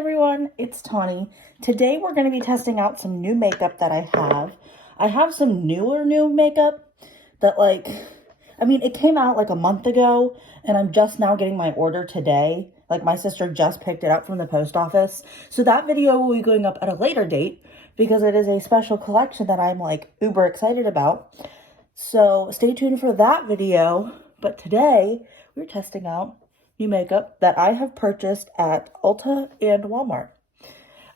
everyone, it's Tawney. Today we're going to be testing out some new makeup that I have. I have some new makeup that it came out like a month ago and I'm just now getting my order today. Like my sister just picked it up from the post office. So that video will be going up at a later date because it is a special collection that I'm like uber excited about. So stay tuned for that video. But today we're testing out new makeup that I have purchased at Ulta and Walmart.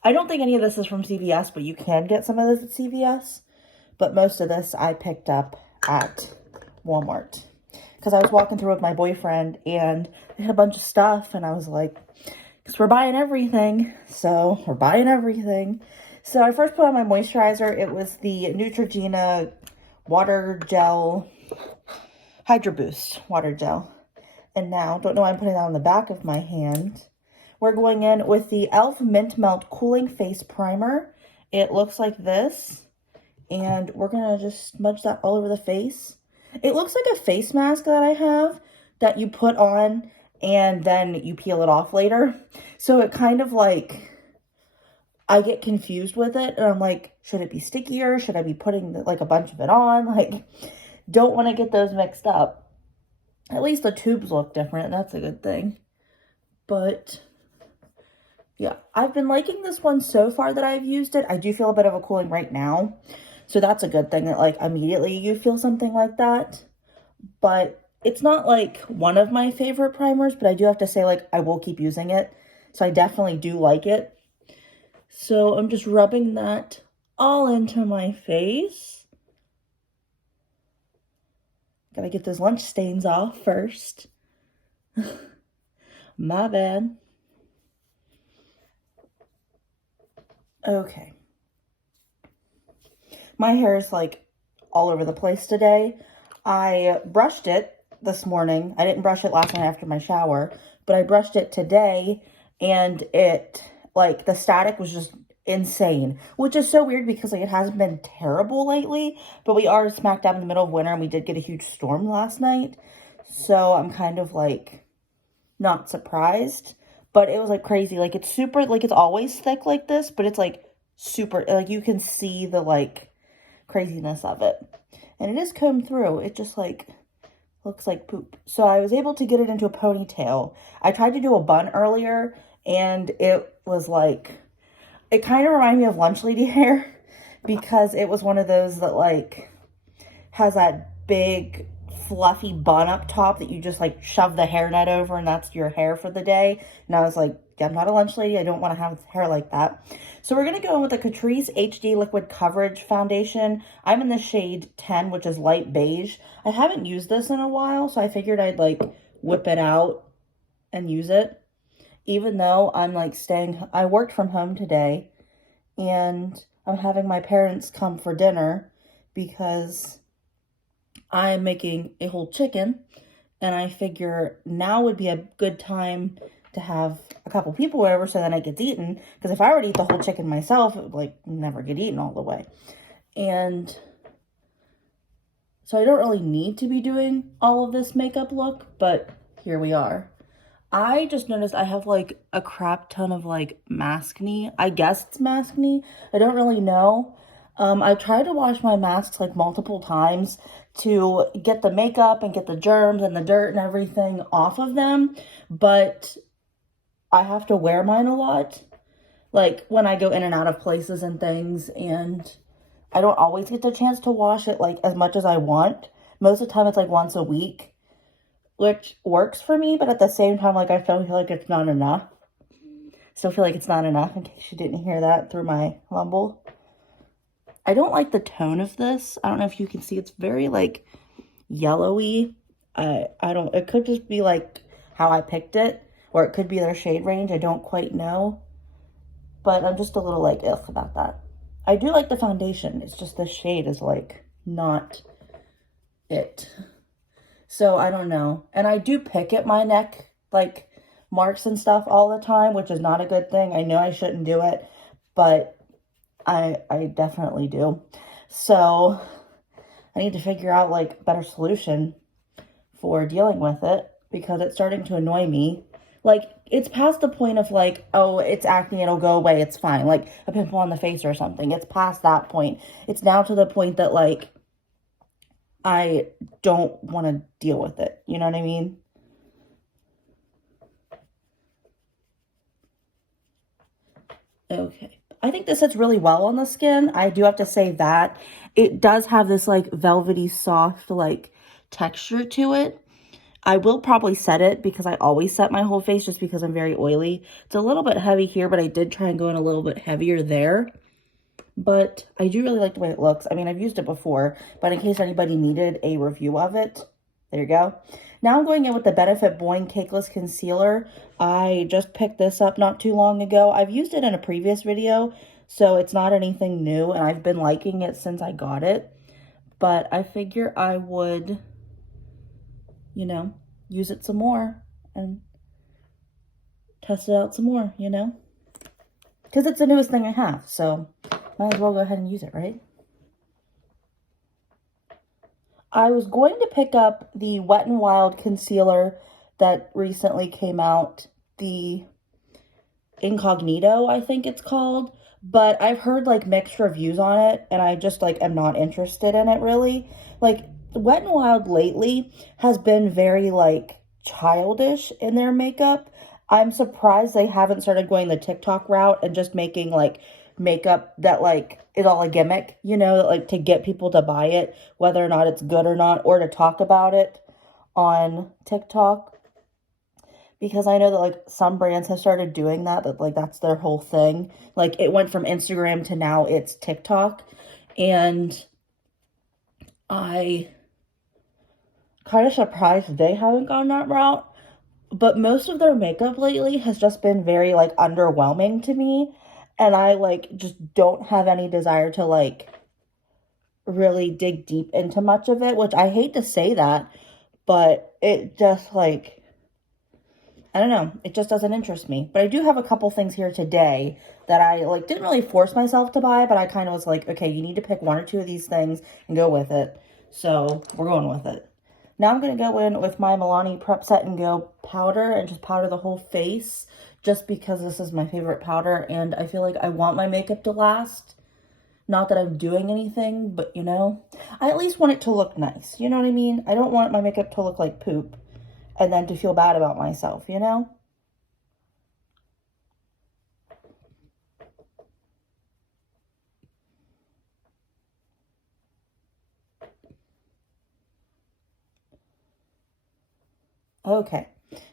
I don't think any of this is from CVS, but you can get some of this at CVS. But most of this I picked up at Walmart because I was walking through with my boyfriend and they had a bunch of stuff and I was like, because we're buying everything. So we're buying everything. So I first put on my moisturizer. It was the Neutrogena Water Gel Hydro Boost Water Gel. And now, don't know why I'm putting that on the back of my hand. We're going in with the e.l.f. Mint Melt Cooling Face Primer. It looks like this. And we're going to just smudge that all over the face. It looks like a face mask that I have that you put on and then you peel it off later. So it kind of like, I get confused with it. And I'm like, should it be stickier? Should I be putting like a bunch of it on? Like, don't want to get those mixed up. At least the tubes look different. That's a good thing. But yeah, I've been liking this one so far that I've used it. I do feel a bit of a cooling right now. So that's a good thing that like immediately you feel something like that. But it's not like one of my favorite primers, but I do have to say like I will keep using it. So I definitely do like it. So I'm just rubbing that all into my face. Gotta get those lunch stains off first. My bad. Okay. My hair is like all over the place today. I brushed it this morning. I didn't brush it last night after my shower, but I brushed it today and it, like, the static was just insane, which is so weird because like it hasn't been terrible lately, but we are smack dab in the middle of winter and we did get a huge storm last night. So I'm kind of like not surprised, but it was like crazy. Like it's super, like it's always thick like this, but it's like super, like you can see the like craziness of it. And it is combed through. It just like looks like poop. So I was able to get it into a ponytail. I tried to do a bun earlier and it was like, it kind of reminded me of lunch lady hair because it was one of those that like has that big fluffy bun up top that you just like shove the hairnet over and that's your hair for the day. And I was like, yeah, I'm not a lunch lady. I don't want to have hair like that. So we're going to go in with the Catrice HD Liquid Coverage Foundation. I'm in the shade 10, which is light beige. I haven't used this in a while, so I figured I'd like whip it out and use it. Even though I'm like I worked from home today and I'm having my parents come for dinner because I'm making a whole chicken and I figure now would be a good time to have a couple people over so then it gets eaten. Because if I were to eat the whole chicken myself, it would like never get eaten all the way. And so I don't really need to be doing all of this makeup look, but here we are. I just noticed I have like a crap ton of like maskne. I guess it's maskne. I don't really know. I tried to wash my masks like multiple times to get the makeup and get the germs and the dirt and everything off of them. But I have to wear mine a lot. Like when I go in and out of places and things. And I don't always get the chance to wash it like as much as I want. Most of the time it's like once a week, which works for me, but at the same time, like, I feel like it's not enough. Still feel like it's not enough, in case you didn't hear that through my mumble. I don't like the tone of this. I don't know if you can see, it's very, like, yellowy. It could just be, like, how I picked it, or it could be their shade range. I don't quite know. But I'm just a little, like, ugh about that. I do like the foundation. It's just the shade is, like, not it. So I don't know. And I do pick at my neck, like, marks and stuff all the time, which is not a good thing. I know I shouldn't do it, but I definitely do. So I need to figure out, like, a better solution for dealing with it because it's starting to annoy me Like, it's past the point of like, oh, it's acne, it'll go away, it's fine. Like a pimple on the face or something. It's past that point. It's now to the point that like, I don't want to deal with it. You know what I mean? Okay. I think this sits really well on the skin. I do have to say that. It does have this like velvety soft like texture to it. I will probably set it because I always set my whole face just because I'm very oily. It's a little bit heavy here, but I did try and go in a little bit heavier there. But I do really like the way it looks. I mean, I've used it before, but in case anybody needed a review of it, there you go. Now I'm going in with the Benefit Boing Cakeless Concealer. I just picked this up not too long ago. I've used it in a previous video, so it's not anything new, and I've been liking it since I got it. But I figure I would, you know, use it some more and test it out some more, you know? Because it's the newest thing I have, so might as well go ahead and use it, right? I was going to pick up the Wet n Wild concealer that recently came out, the Incognito, I think it's called, but I've heard like mixed reviews on it, and I just like am not interested in it really. Like Wet n Wild lately has been very like childish in their makeup. I'm surprised they haven't started going the TikTok route and just making like makeup that like is all a gimmick, you know, like to get people to buy it, whether or not it's good or not, or to talk about it on TikTok. Because I know that like some brands have started doing that like that's their whole thing. Like it went from Instagram to now it's TikTok. And I kind of surprised they haven't gone that route. But most of their makeup lately has just been very like underwhelming to me. And I like just don't have any desire to like really dig deep into much of it, which I hate to say that, but it just like, I don't know, it just doesn't interest me. But I do have a couple things here today that I like didn't really force myself to buy, but I kind of was like, okay, you need to pick one or two of these things and go with it. So we're going with it. Now I'm going to go in with my Milani Prep Set and Go powder and just powder the whole face just because this is my favorite powder and I feel like I want my makeup to last. Not that I'm doing anything, but you know, I at least want it to look nice. You know what I mean? I don't want my makeup to look like poop and then to feel bad about myself, you know? Okay,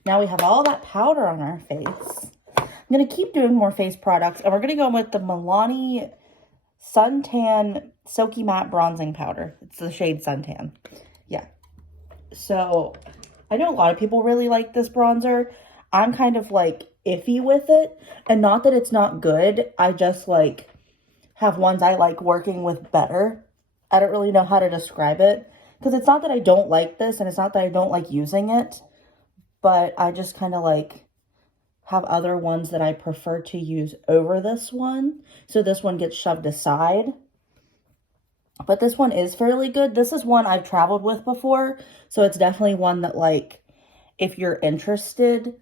now we have all that powder on our face. I'm going to keep doing more face products, and we're going to go with the Milani Suntan Silky Matte Bronzing Powder. It's the shade Suntan. Yeah. So, I know a lot of people really like this bronzer. I'm kind of, like, iffy with it. And not that it's not good. I just, like, have ones I like working with better. I don't really know how to describe it. Because it's not that I don't like this, and it's not that I don't like using it. But I just kind of like have other ones that I prefer to use over this one. So this one gets shoved aside. But this one is fairly good. This is one I've traveled with before. So it's definitely one that like, if you're interested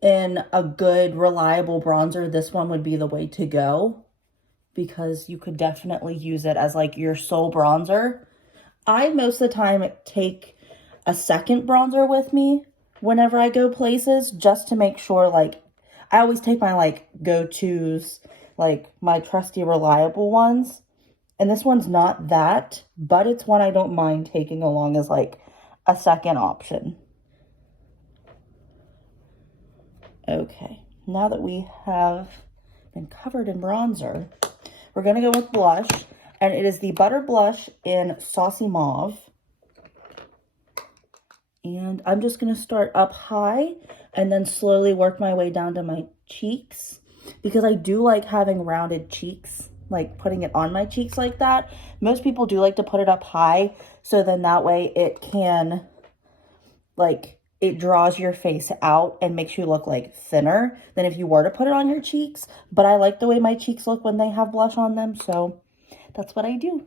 in a good, reliable bronzer, this one would be the way to go. Because you could definitely use it as like your sole bronzer. I most of the time take a second bronzer with me whenever I go places, just to make sure, like, I always take my, like, go-tos, like, my trusty, reliable ones, and this one's not that, but it's one I don't mind taking along as, like, a second option. Okay, now that we have been covered in bronzer, we're going to go with blush, and it is the Butter Blush in Saucy Mauve. And I'm just going to start up high and then slowly work my way down to my cheeks. Because I do like having rounded cheeks, like putting it on my cheeks like that. Most people do like to put it up high. So then that way it can, like, it draws your face out and makes you look like thinner than if you were to put it on your cheeks. But I like the way my cheeks look when they have blush on them. So that's what I do.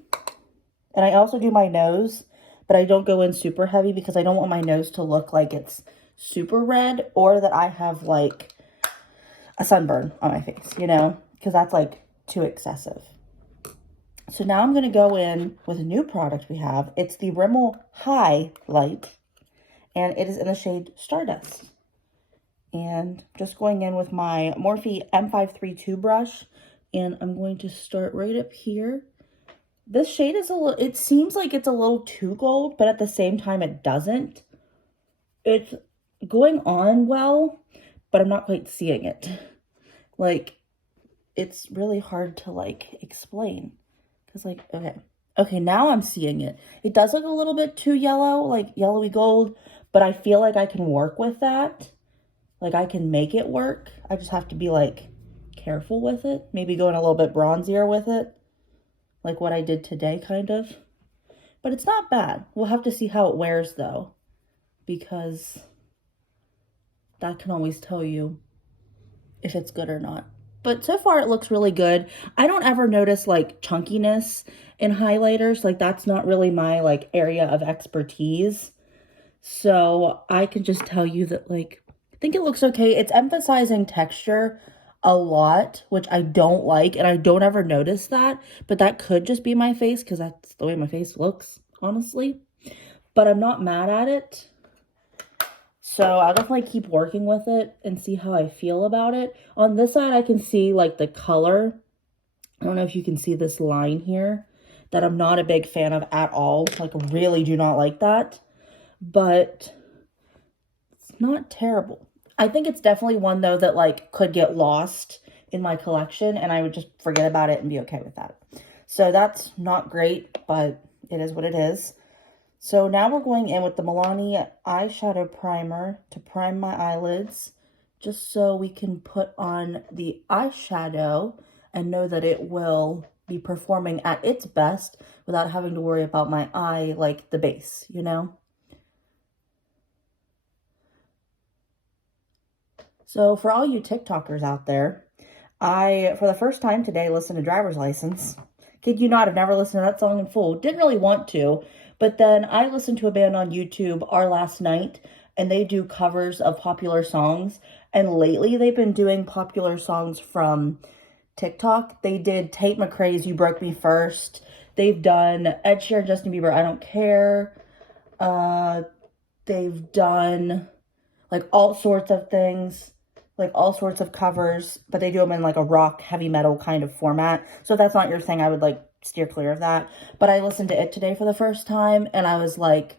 And I also do my nose. But I don't go in super heavy because I don't want my nose to look like it's super red or that I have like a sunburn on my face, you know, because that's like too excessive. So now I'm going to go in with a new product we have. It's the Rimmel Highlight, and it is in the shade Stardust. And just going in with my Morphe M532 brush, and I'm going to start right up here. This shade is a little, it seems like it's a little too gold, but at the same time it doesn't. It's going on well, but I'm not quite seeing it. Like, it's really hard to like explain. Because like, okay, now I'm seeing it. It does look a little bit too yellow, like yellowy gold, but I feel like I can work with that. Like, I can make it work. I just have to be like careful with it. Maybe going a little bit bronzier with it. Like what I did today, kind of. But it's not bad. We'll have to see how it wears, though. Because that can always tell you if it's good or not. But so far, it looks really good. I don't ever notice, like, chunkiness in highlighters. Like, that's not really my, like, area of expertise. So I can just tell you that, like, I think it looks okay. It's emphasizing texture a lot, which I don't like, and I don't ever notice that, but that could just be my face because that's the way my face looks, honestly. But I'm not mad at it, so I'll definitely keep working with it and see how I feel about it. On this side, I can see like the color. I don't know if you can see this line here that I'm not a big fan of at all. Like, really do not like that, but it's not terrible. I think it's definitely one, though, that, like, could get lost in my collection, and I would just forget about it and be okay with that. So that's not great, but it is what it is. So now we're going in with the Milani eyeshadow primer to prime my eyelids, just so we can put on the eyeshadow and know that it will be performing at its best without having to worry about my eye, like the base, you know? So for all you TikTokers out there, I, for the first time today, listened to Driver's License. Kid you not, I've never listened to that song in full. Didn't really want to, but then I listened to a band on YouTube, Our Last Night, and they do covers of popular songs. And lately, they've been doing popular songs from TikTok. They did Tate McRae's You Broke Me First. They've done Ed Sheeran, Justin Bieber, I Don't Care. They've done like all sorts of things, like all sorts of covers, but they do them in like a rock, heavy metal kind of format. So if that's not your thing, I would like steer clear of that. But I listened to it today for the first time, and I was like,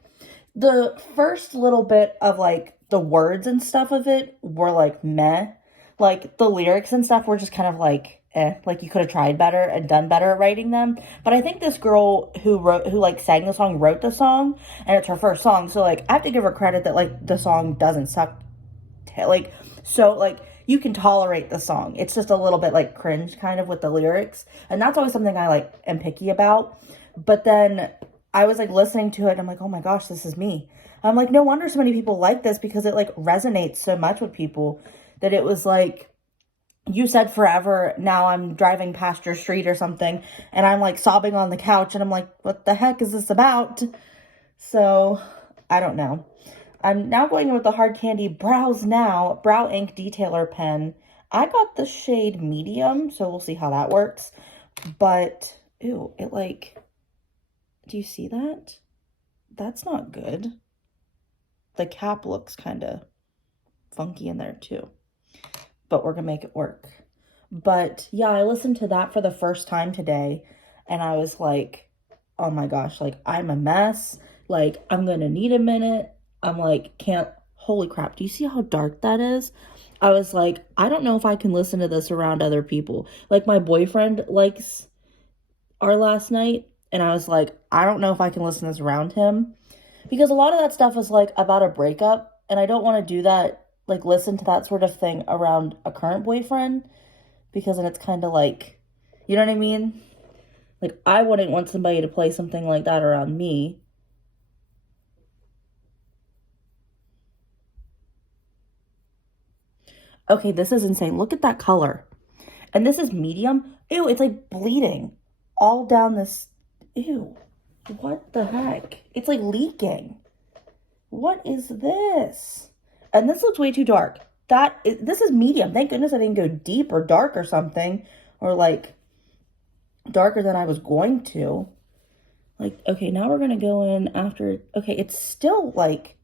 the first little bit of like the words and stuff of it were like meh. Like the lyrics and stuff were just kind of like like you could have tried better and done better at writing them. But I think this girl who like sang the song wrote the song, and it's her first song. So like I have to give her credit that like the song doesn't suck. Like, so like you can tolerate the song. It's just a little bit like cringe kind of with the lyrics. And that's always something I like am picky about. But then I was like listening to it and I'm like, oh my gosh, this is me. I'm like, no wonder so many people like this, because it like resonates so much with people that it was like, you said forever, now I'm driving past your street or something, and I'm like sobbing on the couch, and I'm like, what the heck is this about? So, I don't know. I'm now going in with the Hard Candy Brows Now Brow Ink Detailer Pen. I got the shade medium, so we'll see how that works. But, ew, it like, do you see that? That's not good. The cap looks kind of funky in there too. But we're going to make it work. But yeah, I listened to that for the first time today, and I was like, oh my gosh, like I'm a mess. Like I'm going to need a minute. I'm like, holy crap. Do you see how dark that is? I was like, I don't know if I can listen to this around other people. Like my boyfriend likes Our Last Night, and I was like, I don't know if I can listen to this around him, because a lot of that stuff is like about a breakup, and I don't want to do that. Like, listen to that sort of thing around a current boyfriend, because then it's kind of like, you know what I mean? Like, I wouldn't want somebody to play something like that around me. Okay, this is insane. Look at that color. And this is medium. Ew, it's like bleeding all down this. Ew, what the heck? It's like leaking. What is this? And this looks way too dark. This is medium. Thank goodness I didn't go deep or dark or something. Or like darker than I was going to. Like, okay, now we're going to go in after. Okay, it's still like,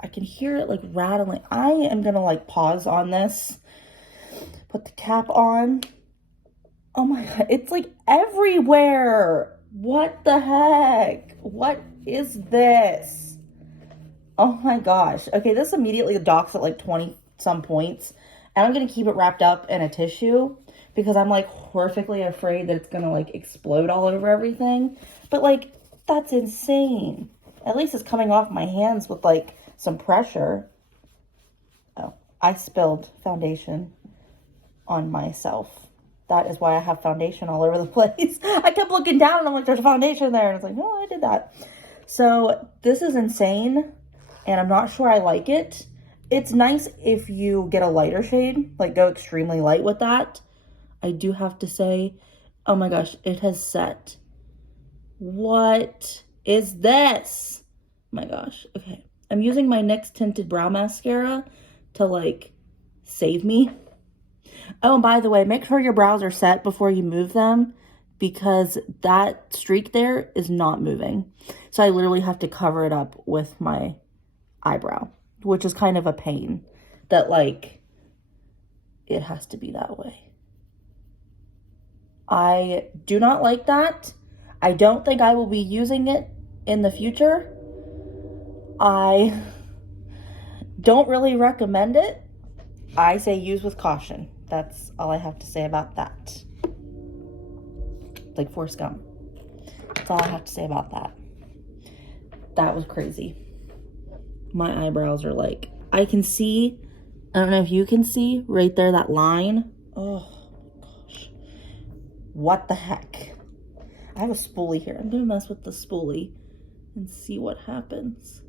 I can hear it like rattling. I am going to like pause on this. Put the cap on. Oh my God, it's like everywhere. What the heck? What is this? Oh my gosh. Okay, this immediately docks at like 20 some points. And I'm going to keep it wrapped up in a tissue because I'm like horrifically afraid that it's going to like explode all over everything. But like, that's insane. At least it's coming off my hands with like some pressure. Oh, I spilled foundation on myself. That is why I have foundation all over the place. I kept looking down and I'm like, there's foundation there. And it's like, no, I did that. So this is insane. And I'm not sure I like it. It's nice if you get a lighter shade, like go extremely light with that. I do have to say, oh my gosh, it has set. What is this? Oh my gosh. Okay. I'm using my NYX Tinted Brow Mascara to like save me. Oh, and by the way, make sure your brows are set before you move them because that streak there is not moving. So I literally have to cover it up with my eyebrow, which is kind of a pain that like it has to be that way. I do not like that. I don't think I will be using it in the future. I don't really recommend it. I say use with caution. That's all I have to say about that. Like Forrest Gump. That's all I have to say about that. That was crazy. My eyebrows are like, I can see, I don't know if you can see right there, that line. Oh gosh. What the heck? I have a spoolie here. I'm gonna mess with the spoolie and see what happens.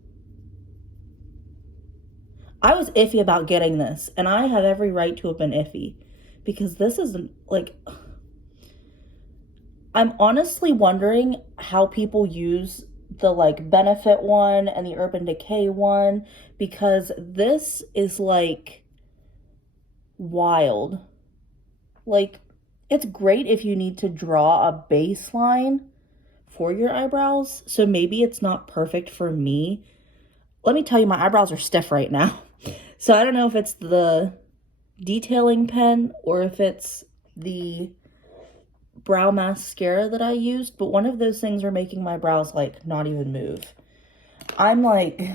I was iffy about getting this, and I have every right to have been iffy because this isn't like, I'm honestly wondering how people use the like Benefit one and the Urban Decay one because this is like wild. Like, it's great if you need to draw a baseline for your eyebrows, so maybe it's not perfect for me. Let me tell you, my eyebrows are stiff right now. So I don't know if it's the detailing pen or if it's the brow mascara that I used, but one of those things are making my brows like not even move. I'm like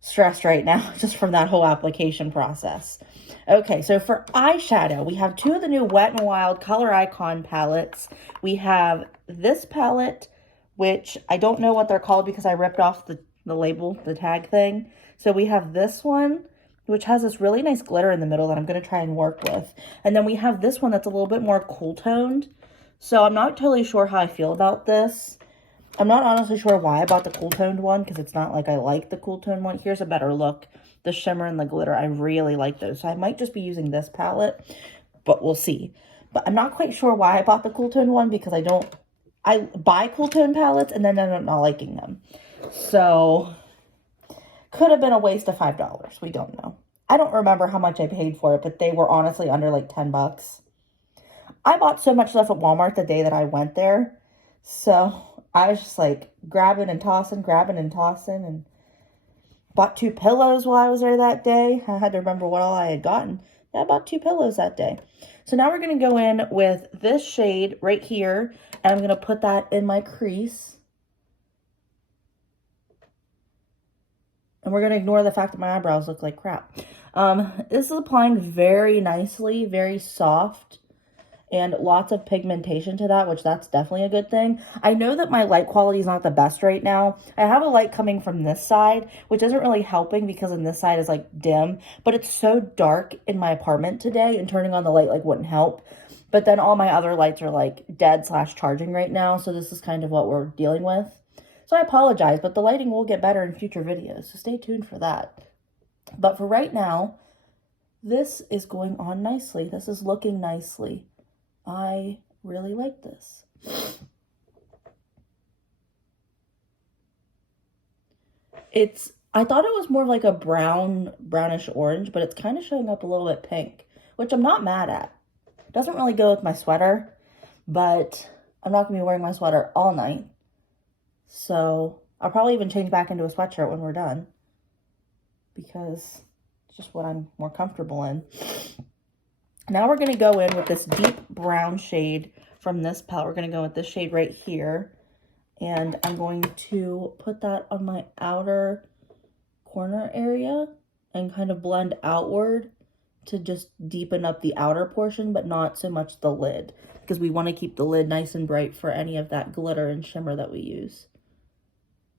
stressed right now just from that whole application process. Okay, so for eyeshadow, we have two of the new Wet n Wild Color Icon palettes. We have this palette, which I don't know what they're called because I ripped off the label, the tag thing. So we have this one, which has this really nice glitter in the middle that I'm going to try and work with. And then we have this one that's a little bit more cool toned. So I'm not totally sure how I feel about this. I'm not honestly sure why I bought the cool toned one because it's not like I like the cool toned one. Here's a better look. The shimmer and the glitter, I really like those. So I might just be using this palette, but we'll see. But I'm not quite sure why I bought the cool toned one because I buy cool toned palettes and then I end up not liking them. So could have been a waste of $5. We don't know. I don't remember how much I paid for it, but they were honestly under like 10 bucks. I bought so much stuff at Walmart the day that I went there. So I was just like grabbing and tossing, and bought 2 pillows while I was there that day. I had to remember what all I had gotten. Yeah, I bought 2 pillows that day. So now we're going to go in with this shade right here, and I'm going to put that in my crease. And we're going to ignore the fact that my eyebrows look like crap. This is applying very nicely, very soft, and lots of pigmentation to that, which that's definitely a good thing. I know that my light quality is not the best right now. I have a light coming from this side, which isn't really helping because in this side is like dim, but it's so dark in my apartment today and turning on the light like wouldn't help. But then all my other lights are like dead / charging right now. So this is kind of what we're dealing with. So I apologize, but the lighting will get better in future videos, so stay tuned for that. But for right now, this is going on nicely. This is looking nicely. I really like this. I thought it was more of like a brownish orange, but it's kind of showing up a little bit pink, which I'm not mad at. It doesn't really go with my sweater, but I'm not going to be wearing my sweater all night. So I'll probably even change back into a sweatshirt when we're done, because it's just what I'm more comfortable in. Now we're going to go in with this deep brown shade from this palette. We're going to go with this shade right here. And I'm going to put that on my outer corner area and kind of blend outward to just deepen up the outer portion, but not so much the lid, because we want to keep the lid nice and bright for any of that glitter and shimmer that we use.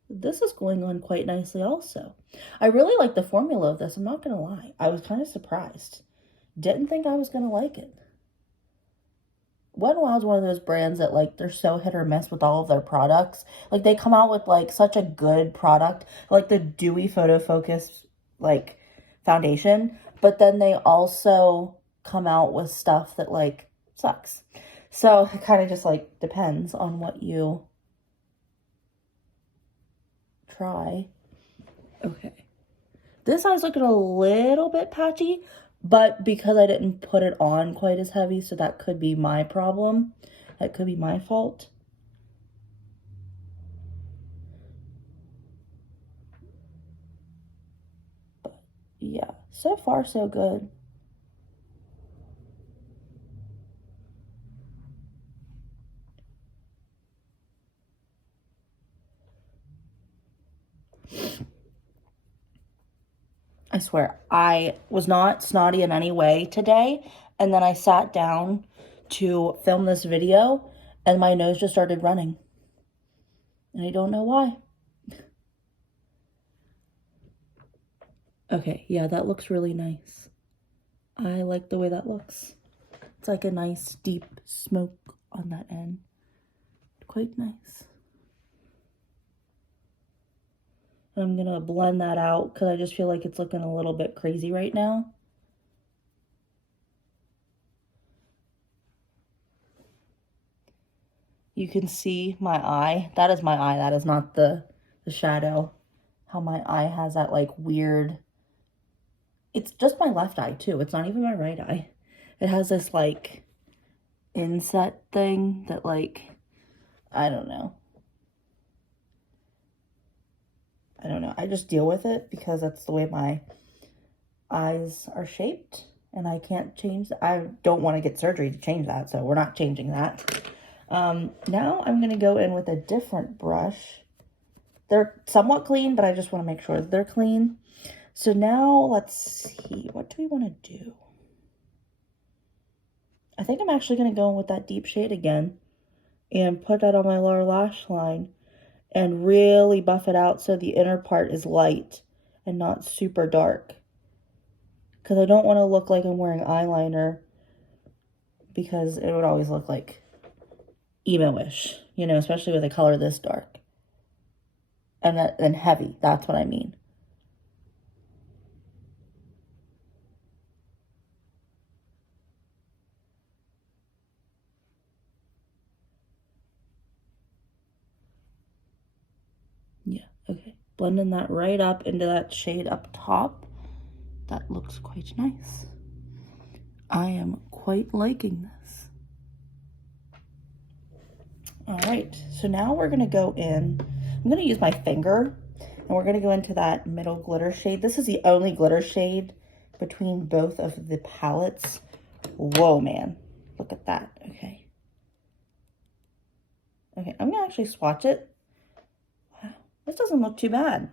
This is going on quite nicely also. I really like the formula of this, I'm not going to lie. I was kind of surprised. Didn't think I was going to like it. Wet n Wild's one of those brands that, like, they're so hit or miss with all of their products. Like, they come out with, like, such a good product, like the Dewy Photo Focus, like, foundation, but then they also come out with stuff that, like, sucks. So, it kind of just, like, depends on what you try. Okay. This eye's looking a little bit patchy, but because I didn't put it on quite as heavy, so that could be my problem. That could be my fault. But yeah, so far so good. I swear, I was not snotty in any way today, and then I sat down to film this video, and my nose just started running. And I don't know why. Okay, yeah, that looks really nice. I like the way that looks. It's like a nice deep smoke on that end. Quite nice. I'm going to blend that out because I just feel like it's looking a little bit crazy right now. You can see my eye. That is my eye. That is not the shadow. How my eye has that, like, weird... It's just my left eye, too. It's not even my right eye. It has this, like, inset thing that, like, I don't know. I just deal with it because that's the way my eyes are shaped, and I can't change that. I don't want to get surgery to change that, so we're not changing that. Now I'm going to go in with a different brush. They're somewhat clean, but I just want to make sure that they're clean. So now let's see, what do we want to do? I think I'm actually going to go in with that deep shade again and put that on my lower lash line and really buff it out so the inner part is light and not super dark. Because I don't want to look like I'm wearing eyeliner, because it would always look like emo-ish, you know, especially with a color this dark. And heavy, that's what I mean. Yeah, okay. Blending that right up into that shade up top. That looks quite nice. I am quite liking this. All right, so now we're gonna go in. I'm gonna use my finger, and we're gonna go into that middle glitter shade. This is the only glitter shade between both of the palettes. Whoa, man, look at that. Okay. Okay, I'm gonna actually swatch it. Wow, this doesn't look too bad.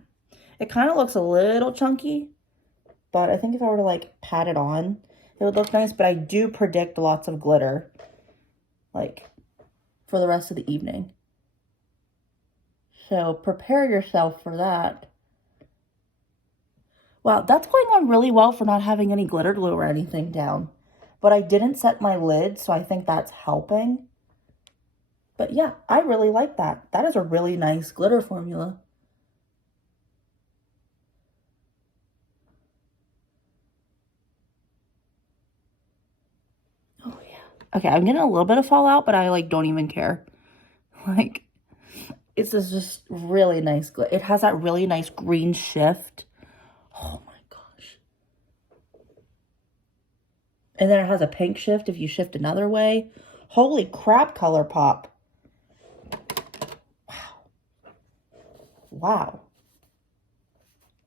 It kind of looks a little chunky, but I think if I were to, like, pat it on, it would look nice. But I do predict lots of glitter, like, for the rest of the evening. So prepare yourself for that. Wow, that's going on really well for not having any glitter glue or anything down. But I didn't set my lid, so I think that's helping. But yeah, I really like that. That is a really nice glitter formula. Okay, I'm getting a little bit of fallout, but I, like, don't even care. Like, It's just really nice. It has that really nice green shift. Oh my gosh. And then it has a pink shift if you shift another way. Holy crap, ColourPop. Wow. Wow.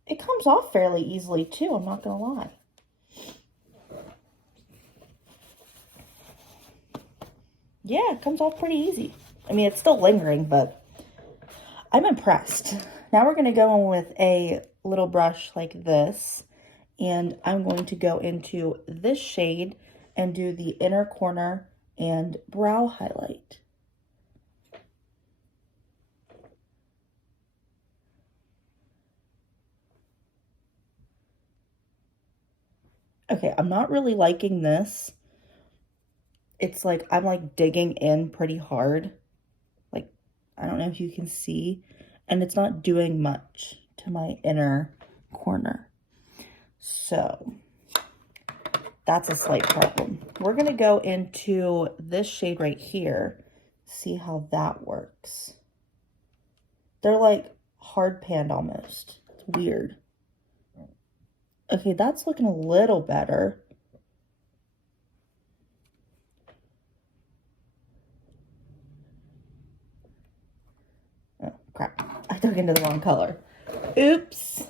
It comes off fairly easily too, I'm not gonna lie. Yeah, it comes off pretty easy. I mean, it's still lingering, but I'm impressed. Now we're gonna go in with a little brush like this, and I'm going to go into this shade and do the inner corner and brow highlight. Okay, I'm not really liking this. It's like, I'm like digging in pretty hard. Like, I don't know if you can see, and it's not doing much to my inner corner. So that's a slight problem. We're gonna go into this shade right here, see how that works. They're like hard panned almost. It's weird. Okay, that's looking a little better. Oh, crap. I dug into the wrong color. Oops.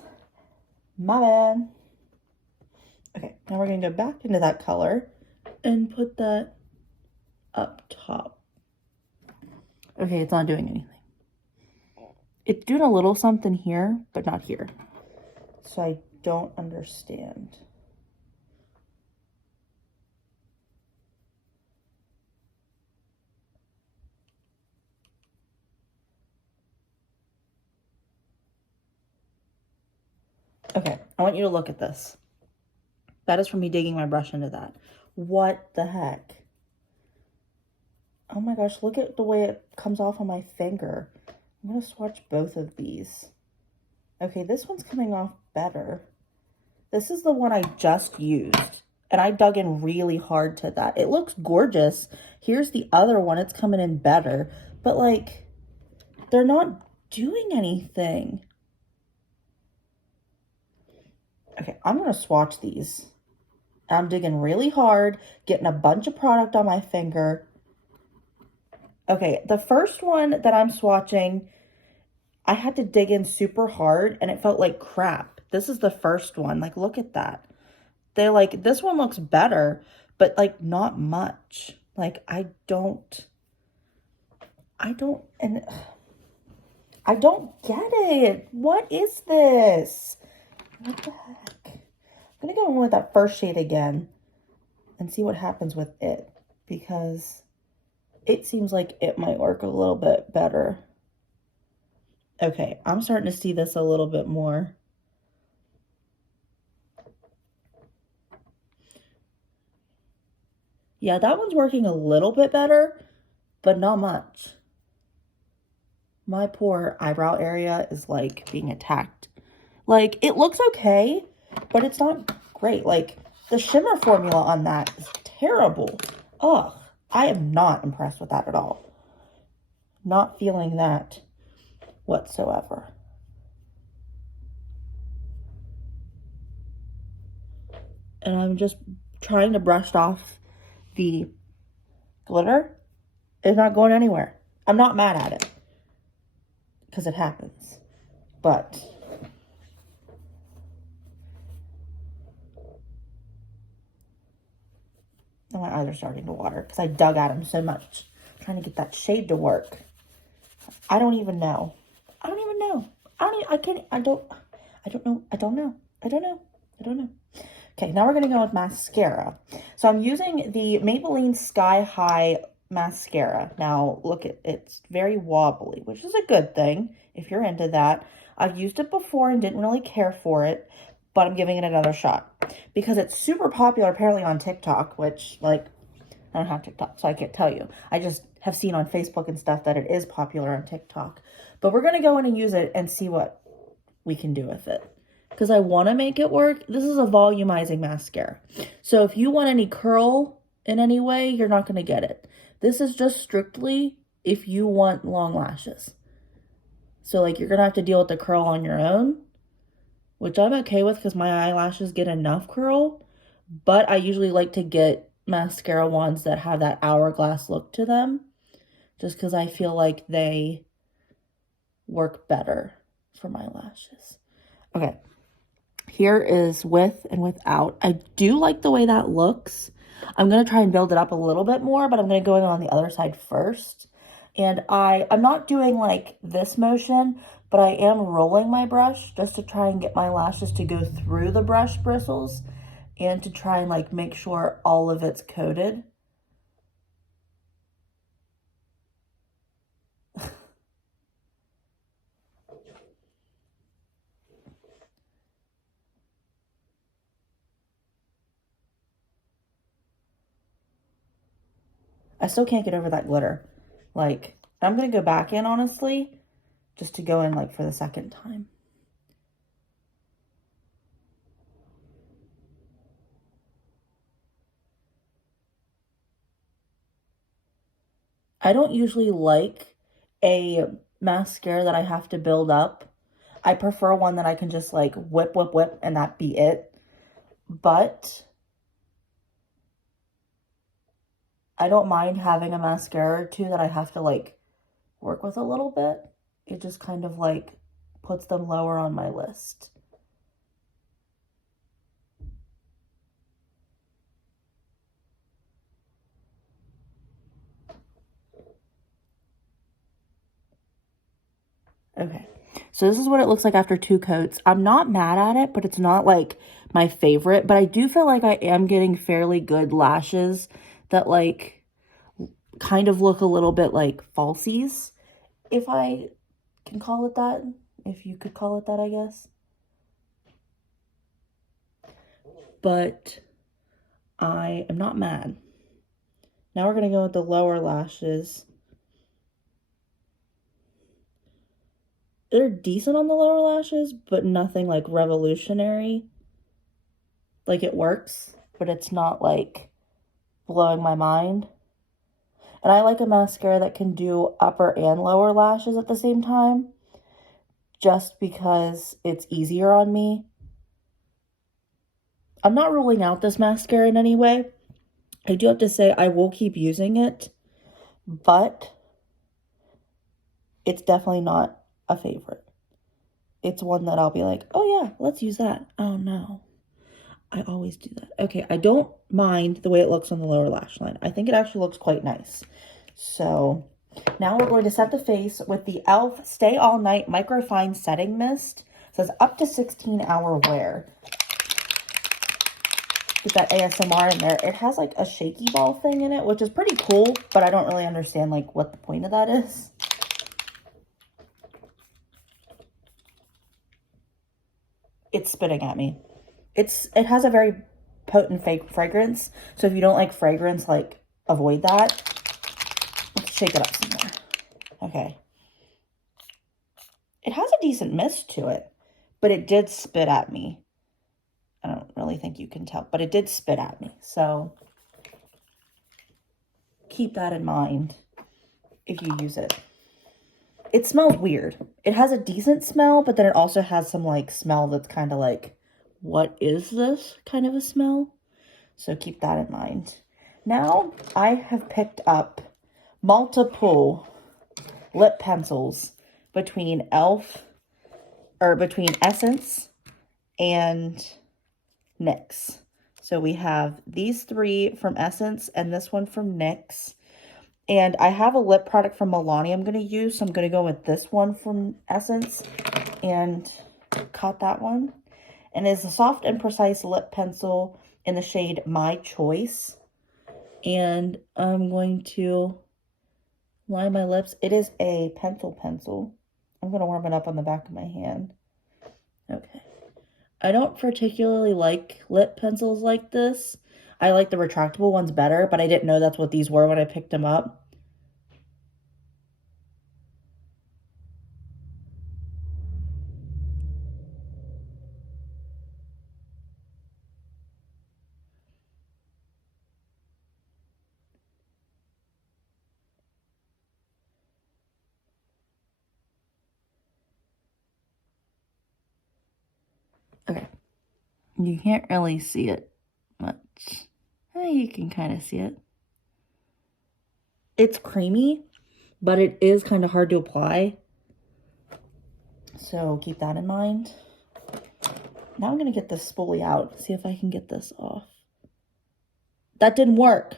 My bad. Okay, now we're going to go back into that color and put that up top. Okay, it's not doing anything. It's doing a little something here, but not here. So I don't understand. Okay, I want you to look at this. That is from me digging my brush into that. What the heck? Oh my gosh, look at the way it comes off on my finger. I'm going to swatch both of these. Okay, this one's coming off better. This is the one I just used, and I dug in really hard to that. It looks gorgeous. Here's the other one. It's coming in better, but like, they're not doing anything. Okay, I'm going to swatch these. I'm digging really hard, getting a bunch of product on my finger. Okay, the first one that I'm swatching, I had to dig in super hard and it felt like crap. This is the first one. Like, look at that. They're like, this one looks better, but like not much. Like, I don't get it. What is this? What the heck? I'm gonna go in with that first shade again and see what happens with it, because it seems like it might work a little bit better. Okay, I'm starting to see this a little bit more. Yeah, that one's working a little bit better, but not much. My poor eyebrow area is like being attacked. Like, it looks okay, but it's not great. Like, the shimmer formula on that is terrible. Ugh, I am not impressed with that at all. Not feeling that whatsoever. And I'm just trying to brush off the glitter. It's not going anywhere. I'm not mad at it, because it happens. But my eyes are starting to water because I dug at them so much, trying to get that shade to work. I don't even know. I don't even know. I don't know. Okay, now we're going to go with mascara. So I'm using the Maybelline Sky High mascara. Now, look, it's very wobbly, which is a good thing if you're into that. I've used it before and didn't really care for it, but I'm giving it another shot because it's super popular apparently on TikTok, which, like, I don't have TikTok, so I can't tell you. I just have seen on Facebook and stuff that it is popular on TikTok. But we're going to go in and use it and see what we can do with it, because I want to make it work. This is a volumizing mascara. So if you want any curl in any way, you're not going to get it. This is just strictly if you want long lashes. So like you're gonna have to deal with the curl on your own, which I'm okay with because my eyelashes get enough curl. But I usually like to get mascara wands that have that hourglass look to them, just because I feel like they work better for my lashes. Okay, here is with and without. I do like the way that looks. I'm going to try and build it up a little bit more, but I'm going to go in on the other side first. And I'm not doing like this motion, but I am rolling my brush just to try and get my lashes to go through the brush bristles and to try and like make sure all of it's coated. I still can't get over that glitter. Like, I'm going to go back in, honestly, just to go in, like, for the second time. I don't usually like a mascara that I have to build up. I prefer one that I can just, like, whip, whip, whip, and that be it. But I don't mind having a mascara or two that I have to, like, work with a little bit. It just kind of, like, puts them lower on my list. Okay, so this is what it looks like after 2 coats. I'm not mad at it, but it's not like my favorite. But I do feel like I am getting fairly good lashes that like kind of look a little bit like falsies, if I can call it that. If you could call it that, I guess. But I am not mad. Now we're going to go with the lower lashes. They're decent on the lower lashes, but nothing like revolutionary. Like it works, but it's not like blowing my mind. And I like a mascara that can do upper and lower lashes at the same time, just because it's easier on me. I'm not ruling out this mascara in any way. I do have to say I will keep using it, but it's definitely not a favorite. It's one that I'll be like, oh yeah, let's use that. Oh no. I always do that. Okay, I don't mind the way it looks on the lower lash line. I think it actually looks quite nice. So now we're going to set the face with the e.l.f. Stay All Night Microfine Setting Mist. It says up to 16-hour wear. Get that ASMR in there. It has like a shaky ball thing in it, which is pretty cool, but I don't really understand like what the point of that is. It's spitting at me. It has a very potent fake fragrance, so if you don't like fragrance, like avoid that. Let's shake it up some more. Okay. It has a decent mist to it, but it did spit at me. I don't really think you can tell, but it did spit at me. So keep that in mind if you use it. It smells weird. It has a decent smell, but then it also has some like smell that's kind of like, what is this kind of a smell? So keep that in mind. Now I have picked up multiple lip pencils between e.l.f. or between Essence and NYX. So we have these 3 from Essence and this one from NYX. And I have a lip product from Milani I'm going to use. So I'm going to go with this one from Essence and cut that one. And it's a soft and precise lip pencil in the shade My Choice. And I'm going to line my lips. It is a pencil. I'm going to warm it up on the back of my hand. Okay. I don't particularly like lip pencils like this. I like the retractable ones better, but I didn't know that's what these were when I picked them up. Okay. You can't really see it much. You can kind of see it. It's creamy, but it is kind of hard to apply. So keep that in mind. Now I'm going to get this spoolie out. See if I can get this off. That didn't work.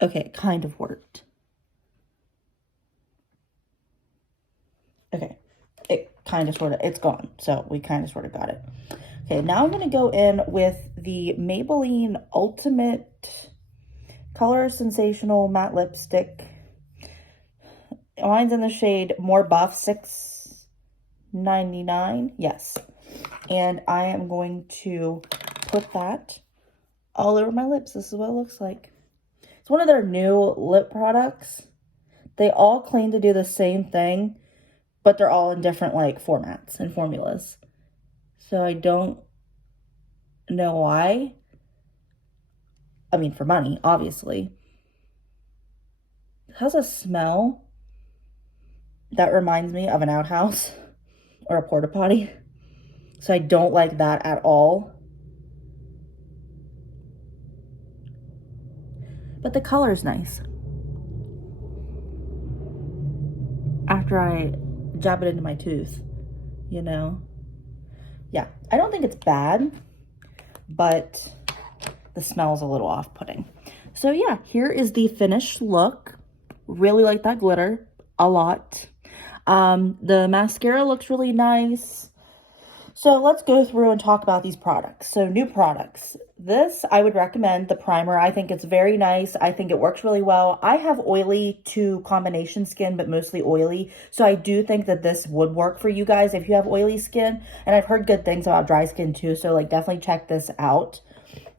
Okay, it kind of worked. Okay, it kind of sort of, it's gone. So we kind of sort of got it. Okay, now I'm going to go in with the Maybelline Ultimate Color Sensational Matte Lipstick. Mine's in the shade More Buff, $6.99. Yes. And I am going to put that all over my lips. This is what it looks like. It's one of their new lip products. They all claim to do the same thing, but they're all in different like formats and formulas. So I don't know why. I mean, for money, obviously. It has a smell that reminds me of an outhouse or a porta potty. So I don't like that at all. But the color's nice. After I jab it into my tooth, you know? Yeah, I don't think it's bad, but the smell's a little off-putting. So yeah, here is the finished look. Really like that glitter a lot. The mascara looks really nice. So let's go through and talk about these products. So new products. This, I would recommend the primer. I think it's very nice. I think it works really well. I have oily to combination skin, but mostly oily. So I do think that this would work for you guys if you have oily skin. And I've heard good things about dry skin too. So like definitely check this out.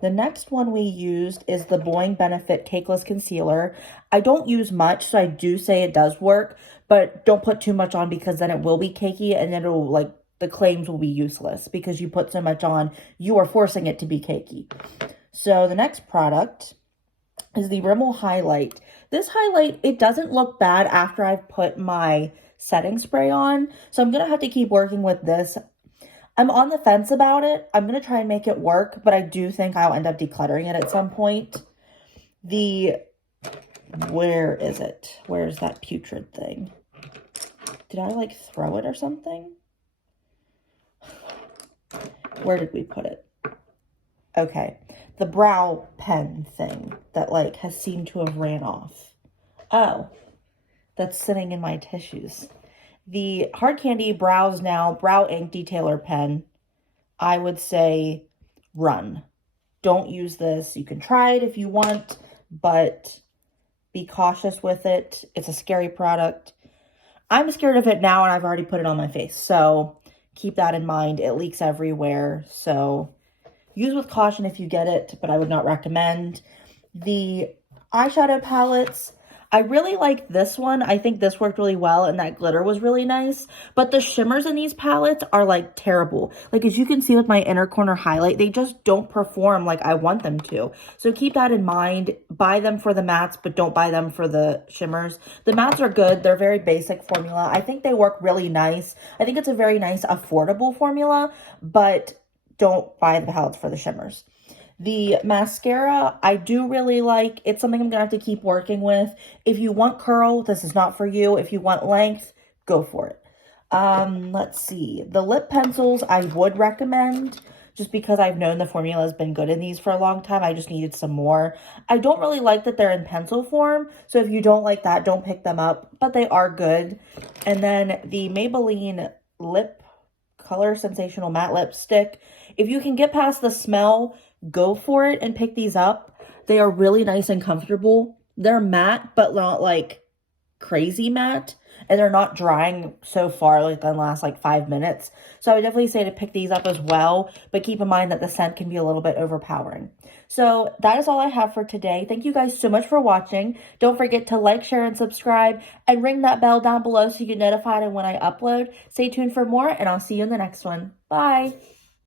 The next one we used is the Boing Benefit Cakeless Concealer. I don't use much, so I do say it does work, but don't put too much on because then it will be cakey and then it'll like, the claims will be useless because you put so much on, you are forcing it to be cakey. So the next product is the Rimmel Highlight. This highlight, it doesn't look bad after I've put my setting spray on. So I'm going to have to keep working with this. I'm on the fence about it. I'm going to try and make it work, but I do think I'll end up decluttering it at some point. Where is it? Where's that putrid thing? Did I like throw it or something? Where did we put it? Okay. The brow pen thing that like has seemed to have ran off. Oh, that's sitting in my tissues. The Hard Candy Brows Now Brow Ink Detailer Pen, I would say run. Don't use this. You can try it if you want, but be cautious with it. It's a scary product. I'm scared of it now and I've already put it on my face. So keep that in mind. It leaks everywhere. So use with caution if you get it, but I would not recommend. The eyeshadow palettes, I really like this one. I think this worked really well and that glitter was really nice. But the shimmers in these palettes are like terrible. Like as you can see with my inner corner highlight, they just don't perform like I want them to. So keep that in mind. Buy them for the mattes, but don't buy them for the shimmers. The mattes are good. They're very basic formula. I think they work really nice. I think it's a very nice, affordable formula, but don't buy the palettes for the shimmers. The mascara, I do really like. It's something I'm going to have to keep working with. If you want curl, this is not for you. If you want length, go for it. Let's see. The lip pencils, I would recommend just because I've known the formula has been good in these for a long time. I just needed some more. I don't really like that they're in pencil form. So if you don't like that, don't pick them up. But they are good. And then the Maybelline Lip Color Sensational Matte Lipstick. If you can get past the smell, go for it and pick these up. They are really nice and comfortable. They're matte, but not like crazy matte. And they're not drying so far, like in the last like 5 minutes. So I would definitely say to pick these up as well. But keep in mind that the scent can be a little bit overpowering. So that is all I have for today. Thank you guys so much for watching. Don't forget to like, share, and subscribe. And ring that bell down below so you get notified when I upload. Stay tuned for more, and I'll see you in the next one. Bye!